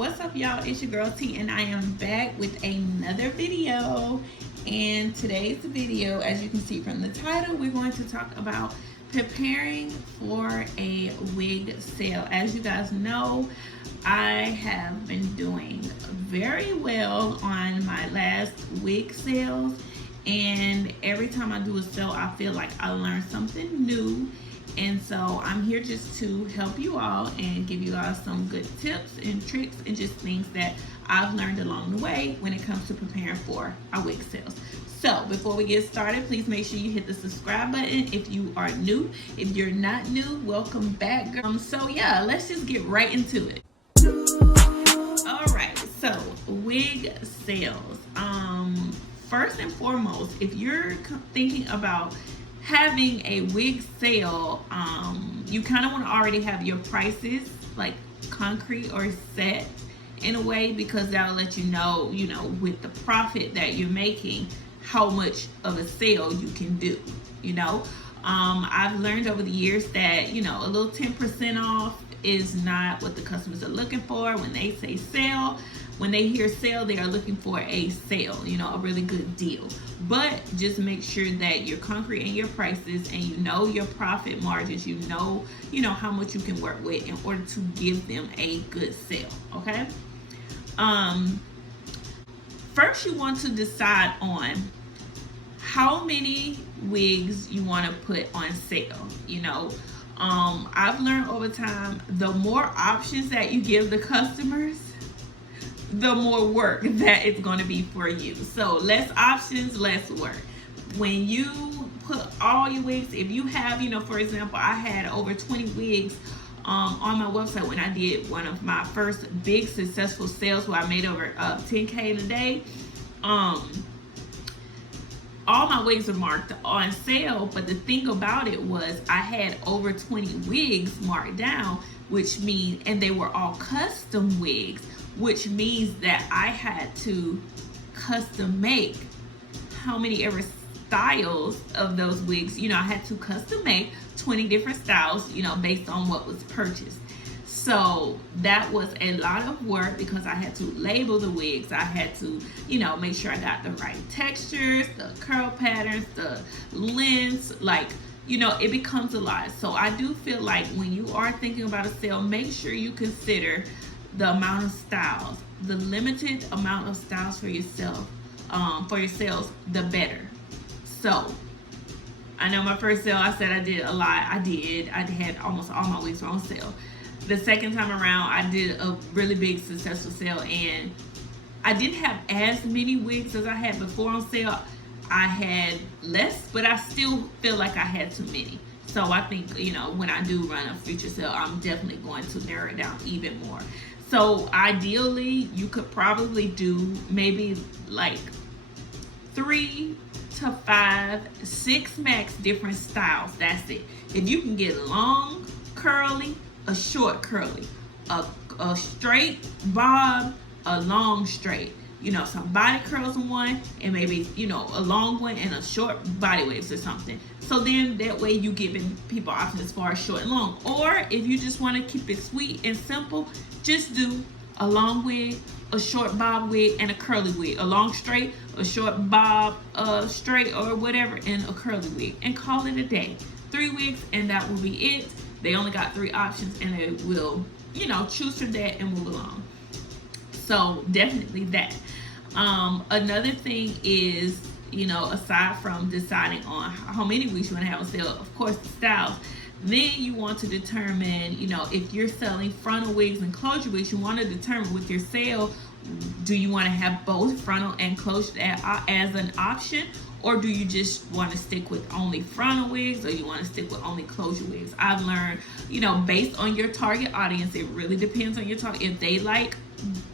What's up, y'all? It's your girl T, and I am back with another video. And today's video, as you can see from the title, we're going to talk about preparing for a wig sale. As you guys know, I have been doing very well on my last wig sales, and every time I do a sale, I feel like I learned something new. And so I'm here just to help you all and give you all some good tips and tricks and just things that I've learned along the way when it comes to preparing for our wig sales. So before we get started, please make sure you hit the subscribe button if you are new. If you're not new, welcome back, girl. So yeah, let's just get right into it. All right, so wig sales. First and foremost, if you're thinking about having a wig sale, you kind of want to already have your prices like concrete or set in a way, because that'll let you know, with the profit that you're making, how much of a sale you can do. I've learned over the years that a little 10% off is not what the customers are looking for when they say sale. When they hear sale, they are looking for a sale, a really good deal. But just make sure that you're concrete in your prices and your profit margins, how much you can work with in order to give them a good sale, okay? First, you want to decide on how many wigs you want to put on sale. I've learned over time, the more options that you give the customers, the more work that it's going to be for you. So less options, less work. When you put all your wigs, if you have, for example, I had over 20 wigs on my website when I did one of my first big successful sales where I made over 10K in a day. All my wigs are marked on sale, but the thing about it was I had over 20 wigs marked down, which means, and they were all custom wigs, which means that I had to custom make how many ever styles of those wigs. I had to custom make 20 different styles, based on what was purchased. So that was a lot of work because I had to label the wigs. I had to, make sure I got the right textures, the curl patterns, the lengths, it becomes a lot. So I do feel like when you are thinking about a sale, make sure you consider the amount of styles. The limited amount of styles for yourself, for your sales, the better. So I know my first sale, I said I did a lot. I had almost all my wigs on sale. The second time around, I did a really big successful sale, and I didn't have as many wigs as I had before on sale. I had less, but I still feel like I had too many. So I think, when I do run a future sale, I'm definitely going to narrow it down even more. So ideally, you could probably do maybe like 3 to 5, 6 max different styles. That's it. If you can get long curly, a short curly, a straight bob, a long straight, some body curls in one, and maybe a long one and a short body waves or something. So then that way you giving people options as far as short and long. Or if you just want to keep it sweet and simple, just do a long wig, a short bob wig, and a curly wig. A long straight, a short bob straight or whatever, and a curly wig, and call it a day. 3 wigs, and that will be it. They only got 3 options, and they will choose from that and move along. So definitely that. Another thing is, aside from deciding on how many wigs you want to have on sale, of course the styles, then you want to determine, if you're selling frontal wigs and closure wigs, you want to determine with your sale, do you want to have both frontal and closure as an option? Or do you just want to stick with only frontal wigs, or you want to stick with only closure wigs? I've learned, based on your target audience, it really depends on your target. If they like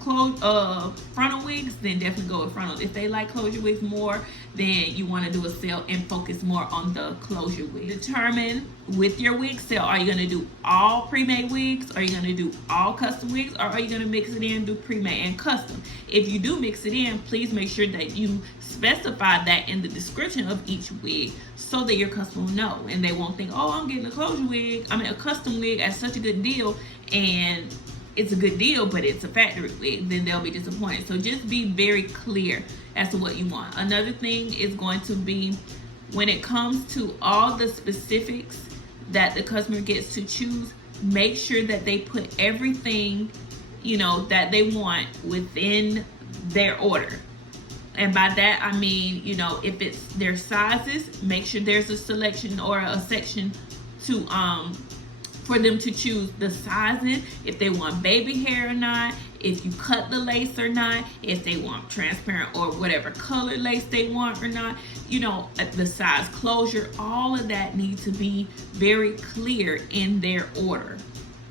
frontal wigs, then definitely go with frontal. If they like closure wigs more, then you want to do a sale and focus more on the closure wig. Determine with your wig sale, are you going to do all pre-made wigs? Are you going to do all custom wigs? Or are you going to mix it in, do pre-made and custom? If you do mix it in, please make sure that you specify that in the description of each wig so that your customer will know, and they won't think, oh, I'm getting a custom wig at such a good deal, and it's a good deal, but it's a factory wig, then they'll be disappointed. So just be very clear as to what you want. Another thing is going to be, when it comes to all the specifics that the customer gets to choose, make sure that they put everything, you know, that they want within their order. And by that I mean, you know, if it's their sizes, make sure there's a selection or a section to for them to choose the sizes, if they want baby hair or not, if you cut the lace or not, if they want transparent or whatever color lace they want or not, you know, the size closure, all of that needs to be very clear in their order.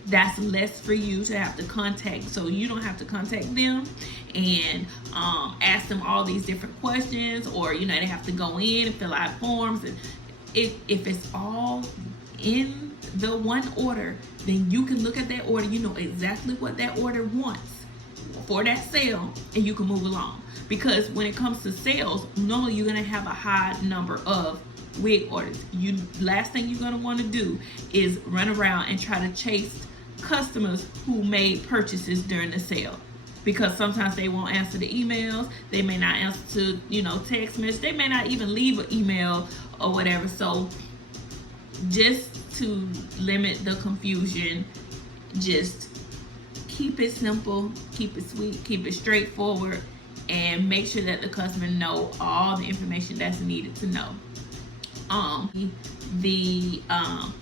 That's less for you to have to contact, so you don't have to contact them and ask them all these different questions, or you know, they have to go in and fill out forms. And if it's all in the one order, then you can look at that order, you know exactly what that order wants for that sale, and you can move along. Because when it comes to sales, normally you're gonna have a high number of wig orders. Last thing you're gonna want to do is run around and try to chase customers who made purchases during the sale, because sometimes they won't answer the emails, they may not answer to, you know, text message, they may not even leave an email or whatever. So just to limit the confusion, just keep it simple, keep it sweet, keep it straightforward, and make sure that the customer know all the information that's needed to know. The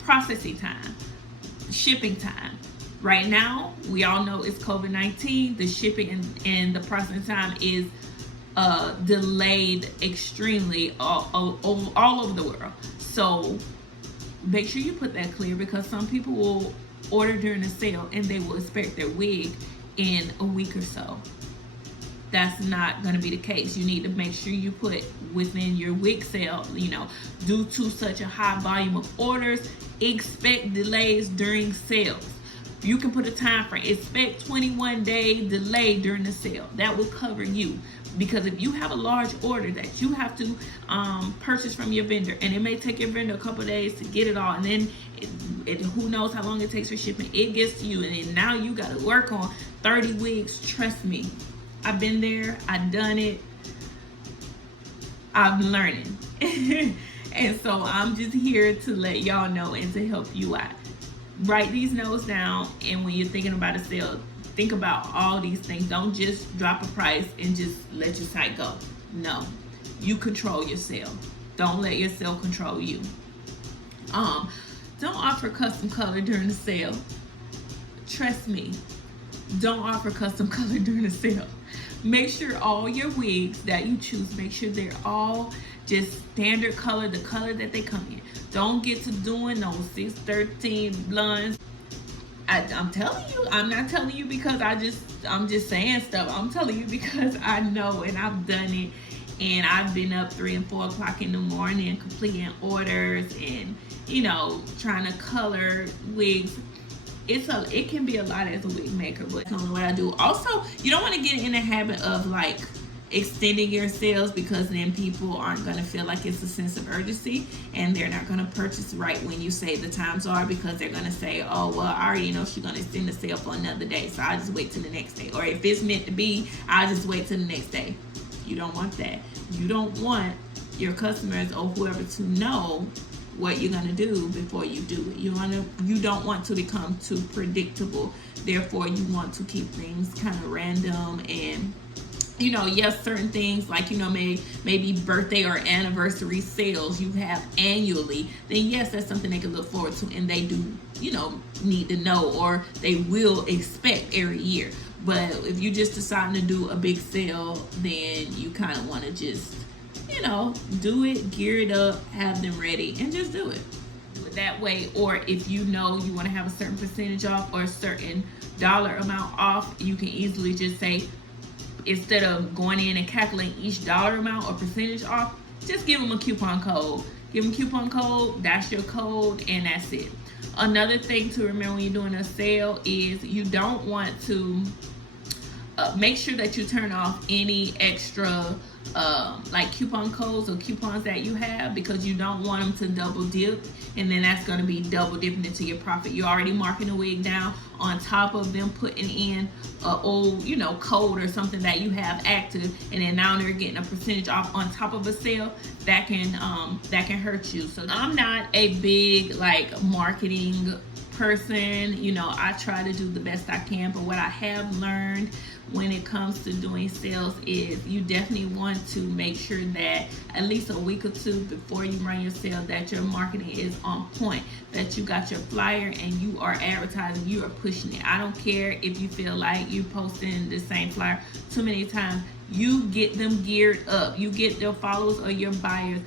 processing time, shipping time. Right now, we all know it's COVID-19. The shipping and the processing time is delayed extremely all over the world. So make sure you put that clear, because some people will order during the sale and they will expect their wig in a week or so. That's not going to be the case. You need to make sure you put within your wig sale, you know, due to such a high volume of orders, expect delays during sales. You can put a time frame. Expect 21-day delay during the sale. That will cover you. Because if you have a large order that you have to purchase from your vendor, and it may take your vendor a couple days to get it all, and then who knows how long it takes for shipping, it gets to you, and then now you got to work on 30 wigs. Trust me, I've been there, I've done it, I'm learning. And so I'm just here to let y'all know and to help you out. Write these notes down, and when you're thinking about a sale, think about all these things. Don't just drop a price and just let your site go. No, you control your sale. Don't let your sale control you. Don't offer custom color during the sale. Trust me, don't offer custom color during the sale. Make sure all your wigs that you choose, make sure they're all just standard color, the color that they come in. Don't get to doing those 613 blondes. I'm telling you, I'm not telling you because I'm just saying stuff. I'm telling you because I know, and I've done it, and I've been up 3 and 4 o'clock in the morning completing orders and, you know, trying to color wigs. It can be a lot as a wig maker, but that's only what I do. Also, you don't want to get in the habit of like extending your sales, because then people aren't going to feel like it's a sense of urgency, and they're not going to purchase right when you say the times are, because they're going to say, oh well, I already know she's going to extend the sale for another day, so I'll just wait till the next day. Or if it's meant to be, I'll just wait till the next day. You don't want that. You don't want your customers or whoever to know what you're going to do before you do it. You don't want to become too predictable. Therefore, you want to keep things kind of random. And you know, yes, certain things like, you know, maybe birthday or anniversary sales you have annually, then yes, that's something they can look forward to, and they do, you know, need to know, or they will expect every year. But if you just deciding to do a big sale, then you kind of want to just, you know, do it, gear it up, have them ready, and just do it that way. Or if you know you want to have a certain percentage off or a certain dollar amount off, you can easily just say, instead of going in and calculating each dollar amount or percentage off, just give them a coupon code. Give them a coupon code, that's your code, and that's it. Another thing to remember when you're doing a sale is you don't want to make sure that you turn off any extra like coupon codes or coupons that you have, because you don't want them to double dip, and then that's going to be double dipping into your profit. You're already marking the wig down on top of them putting in a old, you know, code or something that you have active, and then now they're getting a percentage off on top of a sale. That can hurt you. So I'm not a big like marketing person. You know, I try to do the best I can, but what I have learned when it comes to doing sales is you definitely want to make sure that at least a week or two before you run your sale, that your marketing is on point, that you got your flyer and you are advertising, you are pushing it. I don't care if you feel like you're posting the same flyer too many times. You get them geared up, you get their followers or your buyers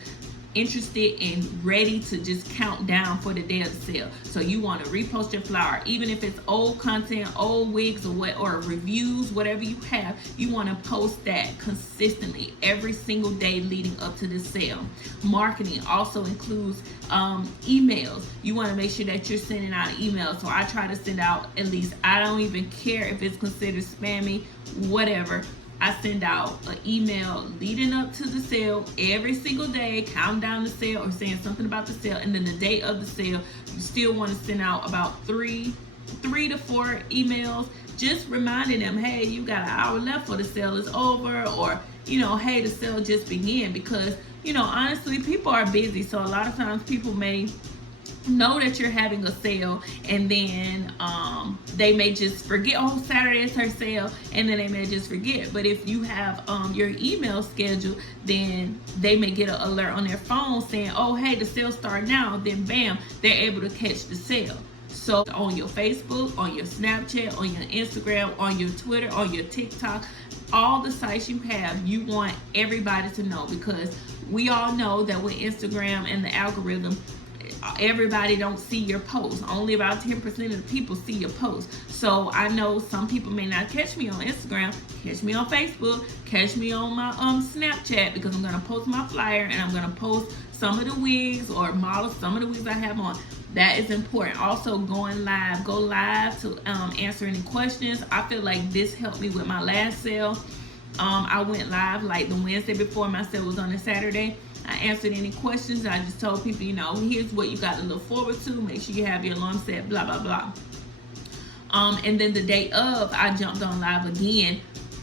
interested and ready to just count down for the day of the sale. So you want to repost your flyer, even if it's old content, old wigs or reviews, whatever you have, you want to post that consistently every single day leading up to the sale. Marketing also includes emails. You want to make sure that you're sending out emails. So I try to send out at least, I don't even care if it's considered spammy, whatever. I send out an email leading up to the sale every single day, counting down the sale or saying something about the sale. And then the day of the sale, you still want to send out about three to four emails, just reminding them, hey, you got an hour left for the sale is over, or, you know, hey, the sale just began. Because, you know, honestly, people are busy. So a lot of times people may know that you're having a sale, and then they may just forget, oh, Saturday is her sale, and then they may just forget. But if you have your email scheduled, then they may get an alert on their phone saying, oh, hey, the sale started now. Then bam, they're able to catch the sale. So on your Facebook, on your Snapchat, on your Instagram, on your Twitter, on your TikTok, all the sites you have, you want everybody to know, because we all know that with Instagram and the algorithm, everybody don't see your posts. Only about 10% of the people see your posts. So I know some people may not catch me on Instagram, catch me on Facebook, catch me on my Snapchat, because I'm going to post my flyer and I'm going to post some of the wigs or model some of the wigs I have on. That is important. Also going live, go live to answer any questions. I feel like this helped me with my last sale. I went live like the Wednesday before my sale was on a Saturday. I answered any questions. I just told people, you know, here's what you got to look forward to. Make sure you have your alarm set, blah, blah, blah. And then the day of, I jumped on live again.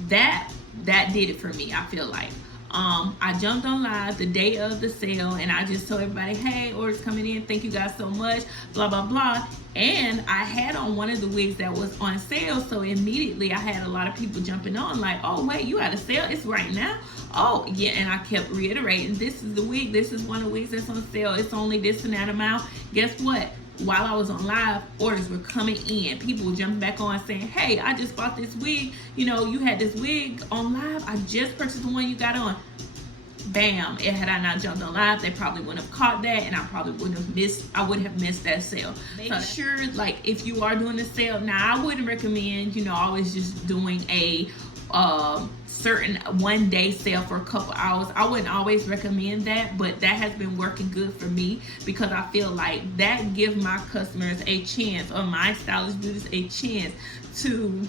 That did it for me, I feel like. I jumped on live the day of the sale, and I just told everybody, hey, orders coming in, thank you guys so much, blah, blah, blah. And I had on one of the wigs that was on sale, so immediately I had a lot of people jumping on like, oh, wait, you had a sale? It's right now? Oh, yeah. And I kept reiterating, this is the wig, this is one of the wigs that's on sale, it's only this and that amount. Guess what? While I was on live, orders were coming in. People were jumping back on saying, hey, I just bought this wig. You know, you had this wig on live. I just purchased the one you got on. Bam. And had I not jumped on live, they probably wouldn't have caught that, and I probably would have missed that sale. Make sure, like, if you are doing a sale, now I wouldn't recommend, you know, always just doing a certain one day sale for a couple hours. I wouldn't always recommend that, but that has been working good for me, because I feel like that gives my customers a chance, or my stylish beauties a chance to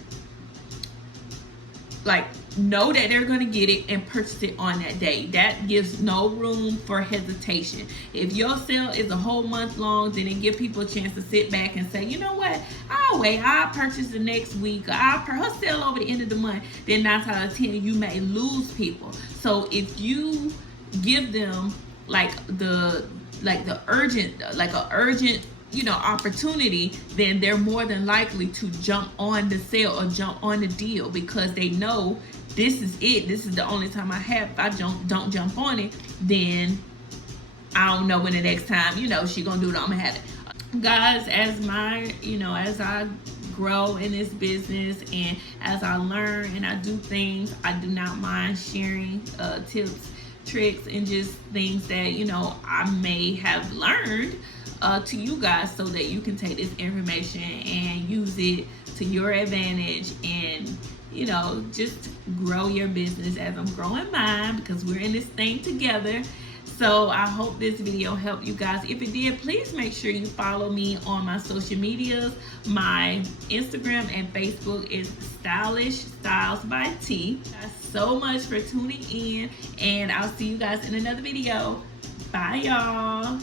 like know that they're going to get it and purchase it on that day. That gives no room for hesitation. If your sale is a whole month long, then it gives people a chance to sit back and say, you know what, I'll wait, I'll purchase the next week, her sale over the end of the month. Then 9 out of 10 you may lose people. So if you give them like the urgent, like a urgent, you know, opportunity, then they're more than likely to jump on the sale or jump on the deal, because they know this is it. This is the only time I have. If I don't jump on it, then I don't know when the next time, you know, she gonna do it, I'm gonna have it. Guys, as I grow in this business and as I learn and I do things, I do not mind sharing tips, tricks, and just things that, you know, I may have learned to you guys, so that you can take this information and use it to your advantage, and, you know, just grow your business as I'm growing mine, because we're in this thing together. So I hope this video helped you guys. If it did, please make sure you follow me on my social medias. My Instagram and Facebook is Stylishstylesbytee. Thanks so much for tuning in, and I'll see you guys in another video. Bye, y'all.